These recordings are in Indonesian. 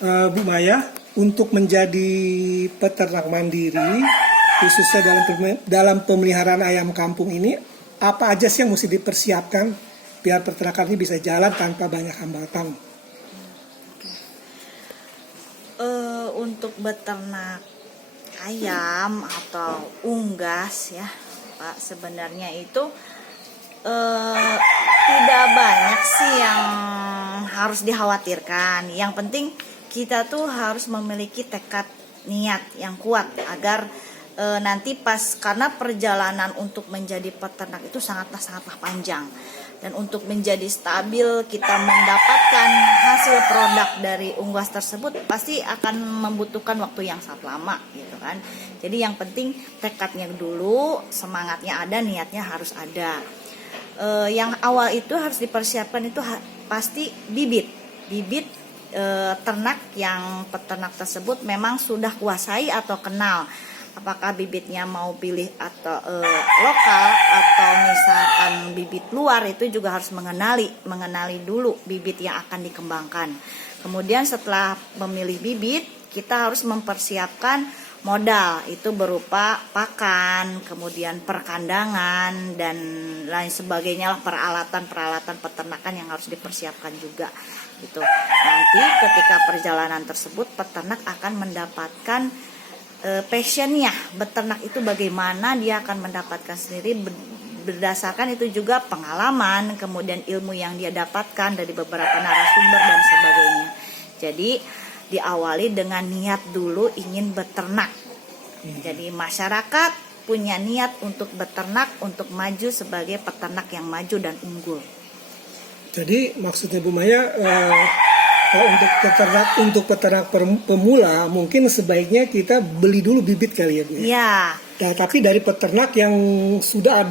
Bu Maya, untuk menjadi peternak mandiri, khususnya dalam pemeliharaan ayam kampung ini, apa aja sih yang mesti dipersiapkan biar peternakan ini bisa jalan tanpa banyak hambatan? Untuk beternak ayam atau unggas ya Pak, sebenarnya itu tidak banyak sih yang harus dikhawatirkan. Yang penting kita tuh harus memiliki tekad niat yang kuat agar nanti pas, karena perjalanan untuk menjadi peternak itu sangatlah panjang, dan untuk menjadi stabil kita mendapatkan hasil produk dari unggas tersebut pasti akan membutuhkan waktu yang sangat lama gitu kan. Jadi yang penting tekadnya dulu, semangatnya ada, niatnya harus ada. Yang awal itu harus dipersiapkan itu pasti bibit ternak yang peternak tersebut memang sudah kuasai atau kenal. Apakah bibitnya mau pilih atau lokal atau misalkan bibit luar, itu juga harus mengenali dulu bibit yang akan dikembangkan. Kemudian setelah memilih bibit, kita harus mempersiapkan modal, itu berupa pakan, kemudian perkandangan dan lain sebagainya lah, peralatan peternakan yang harus dipersiapkan juga gitu. Nanti ketika perjalanan tersebut peternak akan mendapatkan passionnya, beternak itu bagaimana, dia akan mendapatkan sendiri berdasarkan itu juga pengalaman, kemudian ilmu yang dia dapatkan dari beberapa narasumber dan sebagainya. Jadi diawali dengan niat dulu ingin beternak. Jadi masyarakat punya niat untuk beternak, untuk maju sebagai peternak yang maju dan unggul. Jadi maksudnya Bu Maya, kalau untuk peternak pemula mungkin sebaiknya kita beli dulu bibit kali ya Bu? Iya. Nah, tapi dari peternak yang sudah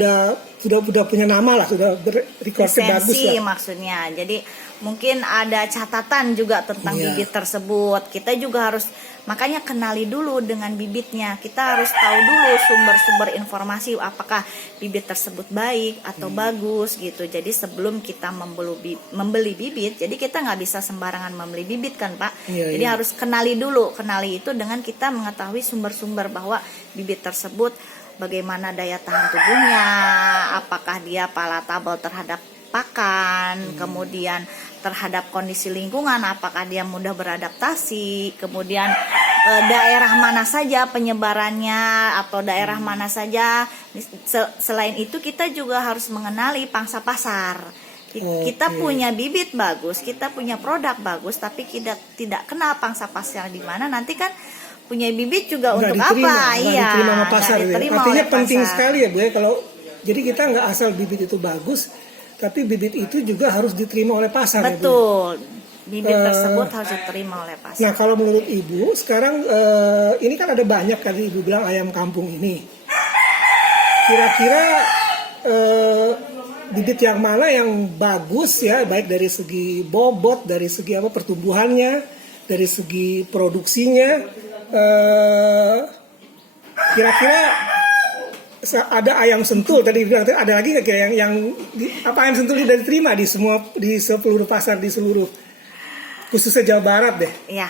punya nama lah, sudah recordnya bagus lah. Maksudnya. Jadi mungkin ada catatan juga tentang bibit tersebut. Kita juga harus, makanya kenali dulu dengan bibitnya. Kita harus tahu dulu sumber-sumber informasi apakah bibit tersebut baik atau bagus gitu. Jadi sebelum kita membeli bibit, jadi kita nggak bisa sembarangan membeli bibit kan Pak. Jadi harus kenali dulu. Kenali itu dengan kita mengetahui sumber-sumber bahwa bibit tersebut bagaimana daya tahan tubuhnya, apakah dia palatable terhadap pakan, kemudian terhadap kondisi lingkungan, apakah dia mudah beradaptasi, kemudian daerah mana saja penyebarannya atau daerah mana saja. Selain itu kita juga harus mengenali pangsa pasar. Kita punya bibit bagus, kita punya produk bagus, tapi kita tidak kenal pangsa pasar di mana, nanti kan punya bibit juga nggak untuk diterima, apa? Iya, diterima sama pasar. Artinya penting pasar. sekali ya Bu ya, kalau jadi kita nggak asal bibit itu bagus, tapi bibit itu juga harus diterima oleh pasar. Betul, ya, bibit tersebut harus diterima oleh pasar. Nah kalau menurut Ibu sekarang ini kan ada banyak kali Ibu bilang ayam kampung ini. Kira-kira bibit yang mana yang bagus ya, baik dari segi bobot, dari segi pertumbuhannya, dari segi produksinya. Kira-kira ada ayam sentul tadi bilang, ada lagi nggak kira yang ayam sentul sudah diterima di seluruh pasar di seluruh khususnya Jawa Barat deh? Iya.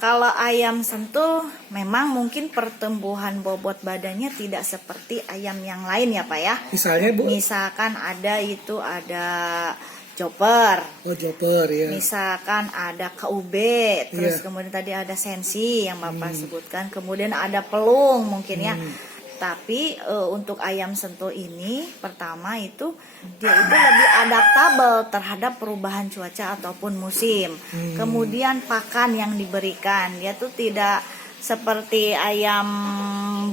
Kalau ayam sentul memang mungkin pertumbuhan bobot badannya tidak seperti ayam yang lain ya Pak ya. Misalnya Bu? Misalkan ada Joper. Oh Joper ya. Misalkan ada KUB, terus kemudian tadi ada sensi yang Bapak sebutkan, kemudian ada pelung mungkin ya. Tapi untuk ayam sentul ini pertama itu dia itu lebih adaptabel terhadap perubahan cuaca ataupun musim. Kemudian pakan yang diberikan dia tuh tidak seperti ayam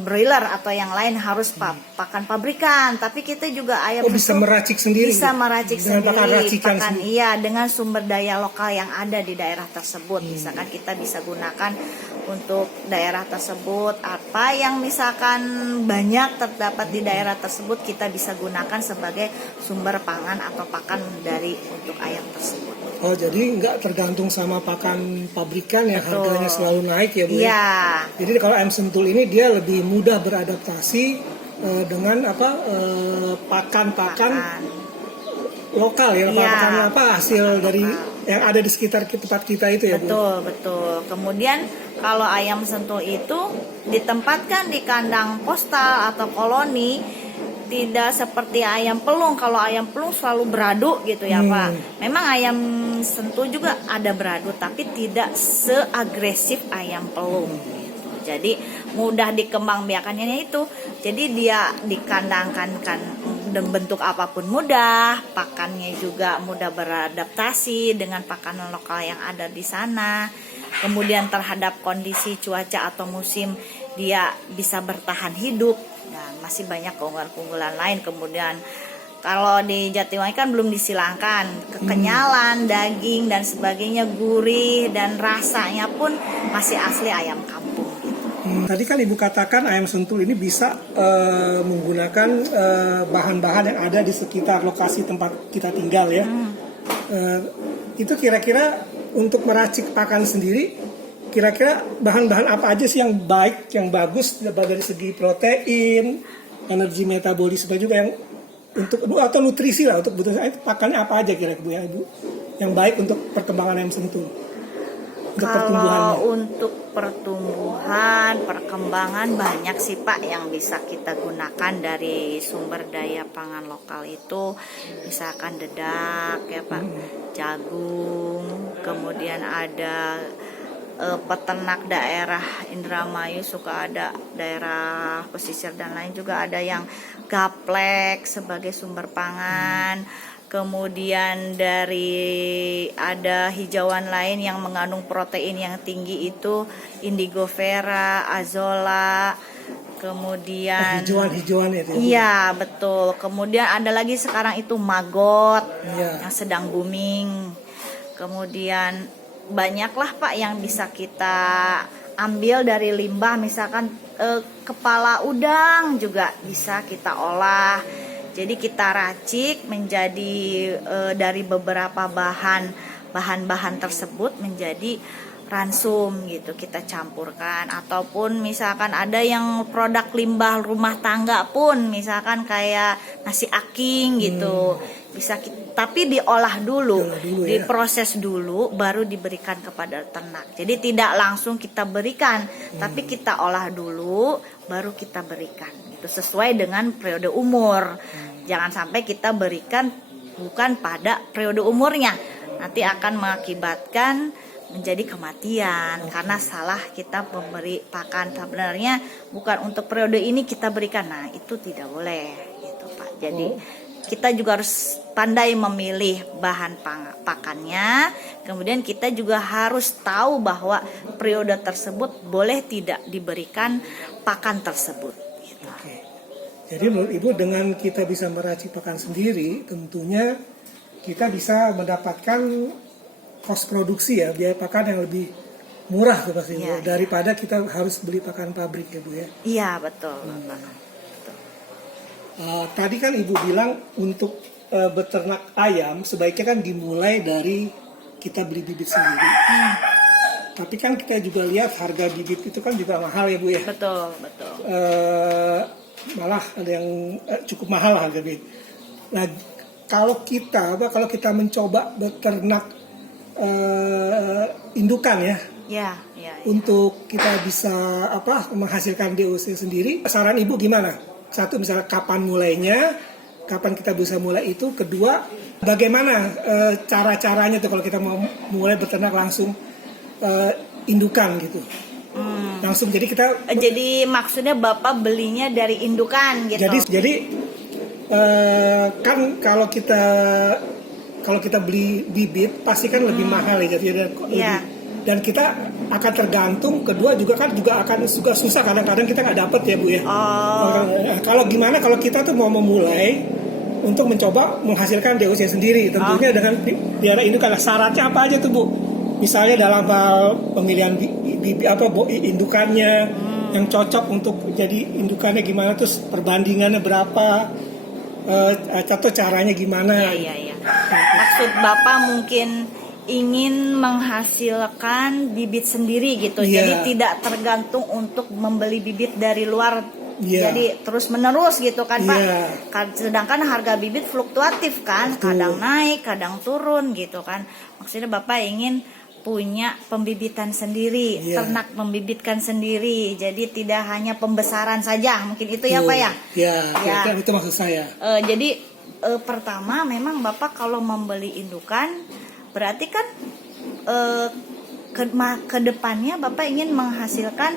broiler atau yang lain harus pakan pabrikan, tapi kita juga ayam bisa meracik sendiri. Bisa meracik sendiri pakan, sendiri. Iya, dengan sumber daya lokal yang ada di daerah tersebut. Misalkan kita bisa gunakan untuk daerah tersebut apa yang misalkan banyak terdapat di daerah tersebut, kita bisa gunakan sebagai sumber pangan atau pakan dari untuk ayam tersebut. Oh jadi nggak tergantung sama pakan pabrikan yang Betul. Harganya selalu naik ya Bu? Iya. Jadi kalau ayam sentul ini dia lebih mudah beradaptasi dengan pakan-pakan lokal ya, Iya, pakan apa hasil pakan dari lokal. yang ada di sekitar tempat kita itu ya Bu. Betul, betul. Kemudian kalau ayam sentul itu ditempatkan di kandang postal atau koloni, tidak seperti ayam pelung. Kalau ayam pelung selalu beradu gitu ya Pak. Memang ayam sentul juga ada beradu, tapi tidak seagresif ayam pelung. Gitu. Jadi mudah dikembangbiakannya itu. Jadi dia dikandangkan kan dengan bentuk apapun mudah, pakannya juga mudah beradaptasi dengan pakanan lokal yang ada di sana. Kemudian terhadap kondisi cuaca atau musim dia bisa bertahan hidup. Dan masih banyak keunggulan-keunggulan lain. Kemudian kalau di Jatiwangi kan belum disilangkan, kekenyalan, daging dan sebagainya, gurih dan rasanya pun masih asli ayam kampung. Tadi kan Ibu katakan ayam sentul ini bisa menggunakan bahan-bahan yang ada di sekitar lokasi tempat kita tinggal ya. Itu kira-kira untuk meracik pakan sendiri, kira-kira bahan-bahan apa aja sih yang baik, yang bagus dari segi protein, energi metabolisme juga yang untuk atau nutrisi lah untuk betul pakannya apa aja kira-kira Bu ya Ibu yang baik untuk perkembangan ayam sentul? Kalau untuk pertumbuhan, perkembangan banyak sih Pak yang bisa kita gunakan dari sumber daya pangan lokal itu, misalkan dedak ya Pak, jagung, kemudian ada peternak daerah Indramayu suka ada daerah pesisir dan lain juga ada yang gaplek sebagai sumber pangan. Kemudian dari ada hijauan lain yang mengandung protein yang tinggi itu indigo vera, azolla, kemudian hijauan itu. Iya betul. Kemudian ada lagi sekarang itu maggot yang sedang booming. Kemudian banyaklah Pak yang bisa kita ambil dari limbah, misalkan kepala udang juga bisa kita olah. Jadi kita racik menjadi dari beberapa bahan-bahan tersebut menjadi ransum gitu, kita campurkan. Ataupun misalkan ada yang produk limbah rumah tangga pun, misalkan kayak nasi aking gitu, bisa tapi diolah dulu, diproses dulu baru diberikan kepada ternak. Jadi tidak langsung kita berikan, tapi kita olah dulu baru kita berikan gitu, sesuai dengan periode umur. Jangan sampai kita berikan bukan pada periode umurnya, nanti akan mengakibatkan menjadi kematian karena salah kita memberi pakan. Sebenarnya bukan untuk periode ini kita berikan, nah itu tidak boleh gitu Pak. Jadi kita juga harus pandai memilih bahan pakannya. Kemudian kita juga harus tahu bahwa periode tersebut boleh tidak diberikan pakan tersebut gitu. Jadi menurut Ibu dengan kita bisa meracik pakan sendiri, tentunya kita bisa mendapatkan kos produksi ya, biaya pakan yang lebih murah tuh pasti daripada kita harus beli pakan pabrik ya Bu ya. Iya betul. Tadi kan Ibu bilang untuk beternak ayam sebaiknya kan dimulai dari kita beli bibit sendiri. Tapi kan kita juga lihat harga bibit itu kan juga mahal ya Bu ya. Betul. Malah ada yang cukup mahal harga bibit. Nah kalau kita mencoba beternak indukan ya. Untuk kita bisa menghasilkan DOC sendiri. Saran Ibu gimana? Satu misalnya kapan mulainya, kapan kita bisa mulai itu. Kedua bagaimana cara-caranya tuh kalau kita mau mulai beternak langsung indukan gitu. Langsung jadi maksudnya Bapak belinya dari indukan gitu. Jadi kan kalau kita beli bibit pasti kan lebih mahal ya jadi dan kita akan tergantung. Kedua juga akan susah kadang-kadang kita nggak dapet ya Bu ya. Kalau kita tuh mau memulai untuk mencoba menghasilkan DOC sendiri, tentunya dengan biara indukan. Syaratnya apa aja tuh Bu? Misalnya dalam hal pemilihan indukannya yang cocok untuk jadi indukannya gimana, terus perbandingannya berapa, atau caranya gimana? Iya. Maksud Bapak mungkin ingin menghasilkan bibit sendiri gitu, jadi tidak tergantung untuk membeli bibit dari luar Iya. Jadi terus menerus gitu kan Pak. Iya. Sedangkan harga bibit fluktuatif kan, Betul. kadang naik, kadang turun gitu kan. Maksudnya Bapak ingin punya pembibitan sendiri, Iya. ternak membibitkan sendiri. Jadi tidak hanya pembesaran saja, mungkin itu ya Pak ya. Ya, Ya. kira-kira itu maksud saya. Jadi pertama memang Bapak kalau membeli indukan berarti kan ke depannya Bapak ingin menghasilkan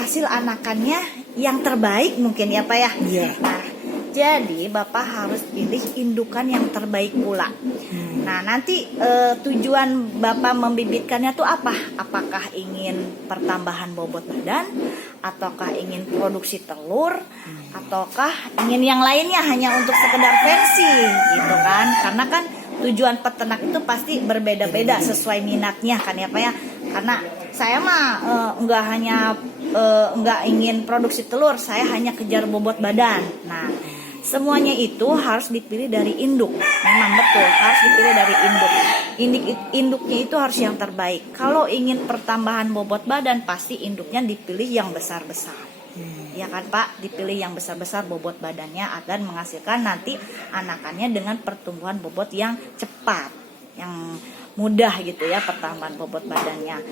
hasil anakannya yang terbaik mungkin ya Pak ya. Iya. Nah, jadi Bapak harus pilih indukan yang terbaik pula. Nah, nanti tujuan Bapak membibitkannya tuh apa? Apakah ingin pertambahan bobot badan, ataukah ingin produksi telur, ataukah ingin yang lainnya hanya untuk sekedar versi gitu kan? Karena kan tujuan peternak itu pasti berbeda-beda sesuai minatnya kan ya Pak ya. Karena saya mah nggak ingin produksi telur, saya hanya kejar bobot badan. Nah, semuanya itu harus dipilih dari induk. Memang betul harus dipilih dari induk. Induknya itu harus yang terbaik. Kalau ingin pertambahan bobot badan pasti induknya dipilih yang besar-besar. Ya kan Pak, dipilih yang besar-besar bobot badannya agar menghasilkan nanti anakannya dengan pertumbuhan bobot yang cepat, yang mudah gitu ya pertambahan bobot badannya.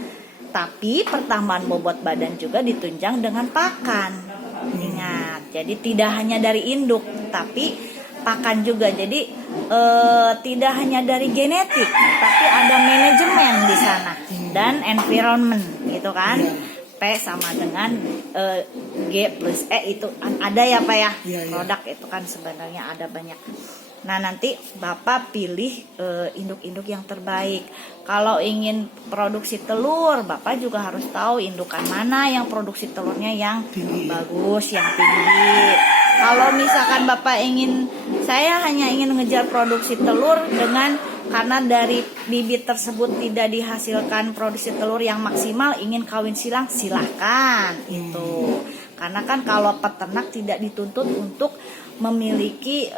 Tapi pertambahan bobot badan juga ditunjang dengan pakan. Ingat, jadi tidak hanya dari induk, tapi pakan juga. Jadi tidak hanya dari genetik, tapi ada manajemen di sana dan environment gitu kan. P sama dengan G plus E itu ada ya Pak ya. Produk itu kan sebenarnya ada banyak. Nah, nanti Bapak pilih induk-induk yang terbaik. Kalau ingin produksi telur, Bapak juga harus tahu indukan mana yang produksi telurnya yang bagus, yang tinggi. Kalau misalkan Bapak saya hanya ingin mengejar produksi telur karena dari bibit tersebut tidak dihasilkan produksi telur yang maksimal, ingin kawin silang, silahkan itu. Karena kan kalau peternak tidak dituntut untuk memiliki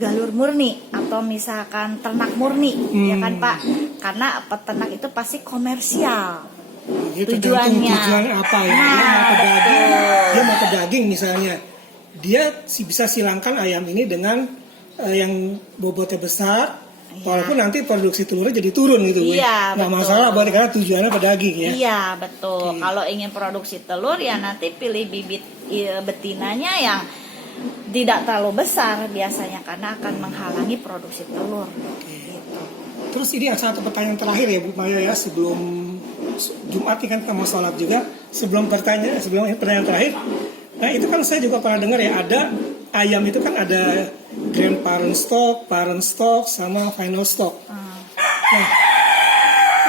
galur murni atau misalkan ternak murni, ya kan Pak? Karena peternak itu pasti komersial. Tujuannya apa ya? Dia mau ke daging misalnya. Dia bisa silangkan ayam ini dengan yang bobotnya besar. Walaupun nanti produksi telurnya jadi turun gitu, iya, nggak masalah buat karena tujuannya pedaging ya. Iya betul. Kalau ingin produksi telur ya nanti pilih bibit betinanya yang tidak terlalu besar biasanya karena akan menghalangi produksi telur. Gitu. Terus ini satu pertanyaan terakhir ya Bu Maya ya, sebelum Jumat ini kan kita mau sholat juga. Sebelum pertanyaan terakhir, nah itu kan saya juga pernah dengar ya, ada ayam itu kan ada grandparent stock, parent stock, sama final stock. Nah,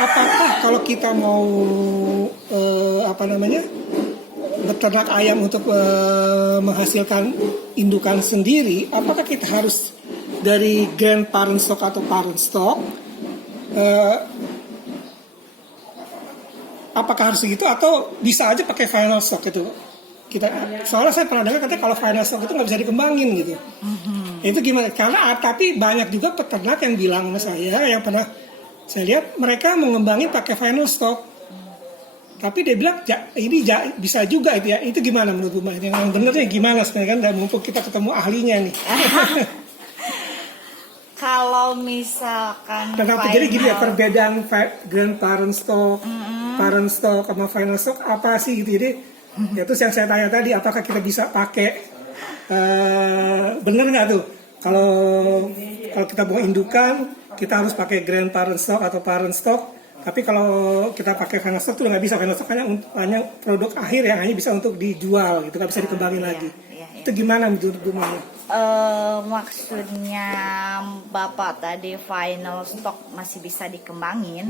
apakah kalau kita mau beternak ayam untuk menghasilkan indukan sendiri, apakah kita harus dari grandparent stock atau parent stock? Apakah harus begitu atau bisa aja pakai final stock itu? Soalnya saya pernah dengar katanya kalau final stock itu nggak bisa dikembangin gitu. Itu gimana? Karena tapi banyak juga peternak yang bilang sama saya, yang pernah saya lihat mereka mengembangin pakai final stock. Tapi dia bilang ini bisa juga itu ya. Itu gimana menurut Bu Maya? Yang benernya gimana sebenarnya kan? Mumpung kita ketemu ahlinya nih. Kalau misalkan jadi gini ya, perbedaan grandparent stock, parent stock sama final stock apa sih gitu. Jadi ya terus yang saya tanya tadi, apakah kita bisa pakai bener nggak tuh kalau kita mau indukan kita harus pakai grandparent stock atau parent stock, tapi kalau kita pakai final stock tuh nggak bisa. Final stock hanya produk akhir yang hanya bisa untuk dijual gitu, nggak bisa dikembangin lagi. Itu gimana menurut Bu Maya? Maksudnya Bapak tadi final stock masih bisa dikembangin,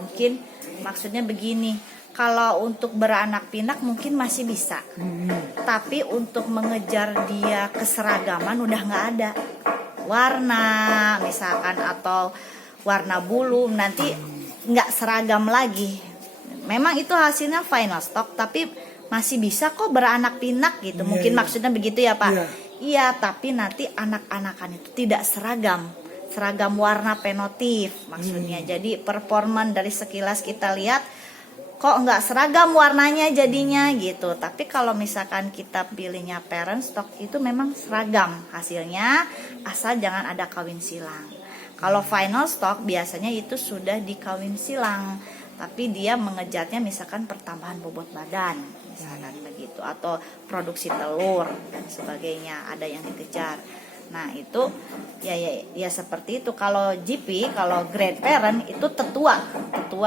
mungkin maksudnya begini. Kalau untuk beranak pinak mungkin masih bisa, tapi untuk mengejar dia keseragaman udah nggak ada. Warna misalkan atau warna bulu nanti nggak seragam lagi. Memang itu hasilnya final stock, tapi masih bisa kok beranak pinak gitu. Mungkin maksudnya begitu ya Pak. Iya, tapi nanti anak-anakan itu tidak seragam warna fenotif maksudnya. Jadi performan dari sekilas kita lihat kok nggak seragam warnanya jadinya gitu. Tapi kalau misalkan kita pilihnya parent stock itu memang seragam hasilnya, asal jangan ada kawin silang. Kalau final stock biasanya itu sudah dikawin silang, tapi dia mengejarnya misalkan pertambahan bobot badan, misalkan begitu, atau produksi telur dan sebagainya, ada yang dikejar. Nah itu ya seperti itu. Kalau GP, kalau grade parent itu tetua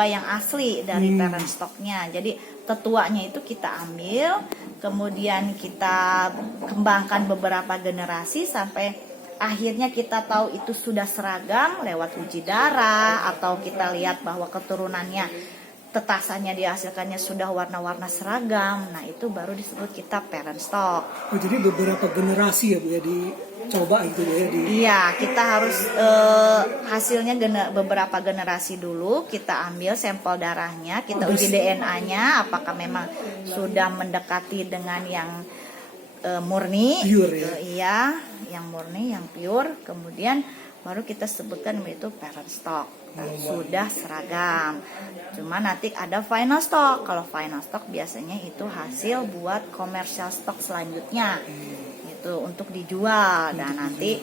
yang asli dari parent stocknya. Jadi tetuanya itu kita ambil, kemudian kita kembangkan beberapa generasi sampai akhirnya kita tahu itu sudah seragam lewat uji darah, atau kita lihat bahwa keturunannya tetasannya dihasilkannya sudah warna-warna seragam. Nah itu baru disebut kita parent stock. Oh, jadi beberapa generasi ya Bu ya dicoba gitu ya Iya, kita harus hasilnya beberapa generasi dulu, kita ambil sampel darahnya, kita uji DNA-nya apakah memang sudah mendekati dengan yang murni, pure ya. Iya, yang murni, yang pure, kemudian baru kita sebutkan itu parent stock. Sudah seragam. Cuma nanti ada final stock. Kalau final stock biasanya itu hasil buat commercial stock selanjutnya. Itu untuk dijual. Dan nanti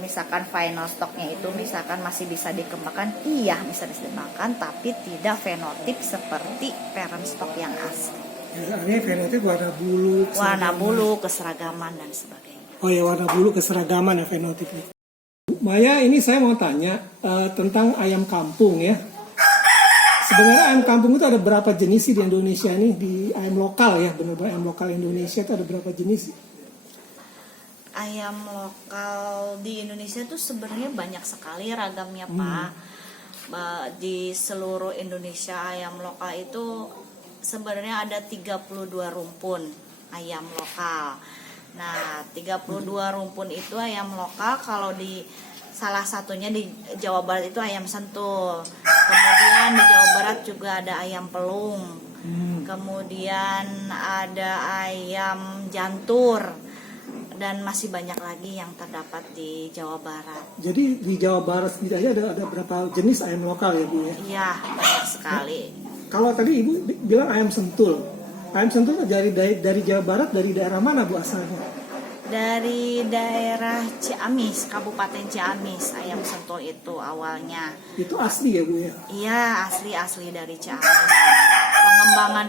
misalkan final stocknya itu misalkan masih bisa dikembangkan, iya bisa dikembangkan, tapi tidak fenotip seperti parent stock yang asli. Ini fenotip warna bulu, keseragaman dan sebagainya. Oh ya, warna bulu keseragaman ya fenotipnya. Maya, ini saya mau tanya tentang ayam kampung ya. Sebenarnya ayam kampung itu ada berapa jenis sih di Indonesia nih, di ayam lokal ya, benar-benar ayam lokal Indonesia itu ada berapa jenis? Ayam lokal di Indonesia itu sebenarnya banyak sekali ragamnya Pak. Di seluruh Indonesia ayam lokal itu sebenarnya ada 32 rumpun ayam lokal. Nah 32 rumpun itu ayam lokal. Kalau di salah satunya di Jawa Barat itu ayam sentul. Kemudian di Jawa Barat juga ada ayam pelung. Kemudian ada ayam jantur. Dan masih banyak lagi yang terdapat di Jawa Barat. Jadi di Jawa Barat sendiri aja ada berapa jenis ayam lokal ya Bu ya? Iya, banyak sekali. Kalau tadi Ibu bilang ayam sentul. Ayam sentul dari Jawa Barat, dari daerah mana Bu asalnya? Dari daerah Ciamis, Kabupaten Ciamis, ayam sentul itu awalnya. Itu asli ya Bu ya? Iya, asli dari Ciamis.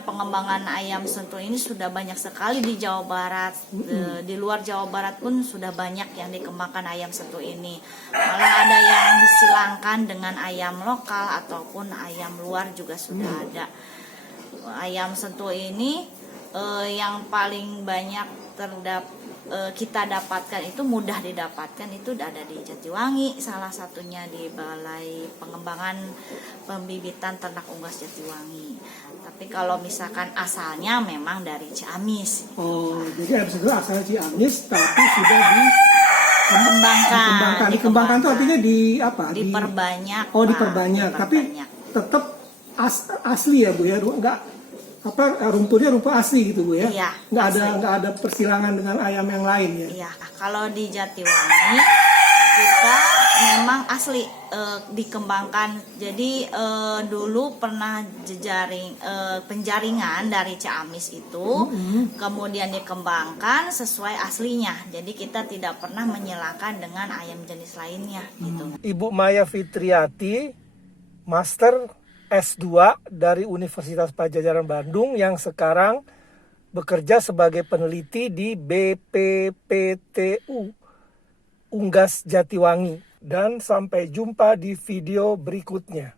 Pengembangan ayam sentul ini sudah banyak sekali di Jawa Barat. Di luar Jawa Barat pun sudah banyak yang dikembangkan ayam sentul ini. Malah ada yang disilangkan dengan ayam lokal ataupun ayam luar juga sudah ada. Ayam sentul ini yang paling banyak kita dapatkan itu, mudah didapatkan itu ada di Jatiwangi, salah satunya di Balai Pengembangan Pembibitan Ternak Unggas Jatiwangi. Tapi kalau misalkan asalnya memang dari Ciamis. Oh, jadi ayam sentul asalnya Ciamis tapi sudah dikembangkan itu artinya di apa? Diperbanyak. Oh, diperbanyak. Tapi tetap asli ya Bu ya, enggak rumputnya rumput asli gitu Bu ya? Iya, nggak ada persilangan dengan ayam yang lain ya? Iya, kalau di Jatiwangi kita memang asli dikembangkan. Jadi dulu pernah penjaringan dari Ciamis itu, kemudian dikembangkan sesuai aslinya. Jadi kita tidak pernah menyilangkan dengan ayam jenis lainnya gitu. Ibu Maya Fitriati, Master S2 dari Universitas Padjadjaran Bandung yang sekarang bekerja sebagai peneliti di BPPTU Unggas Jatiwangi. Dan sampai jumpa di video berikutnya.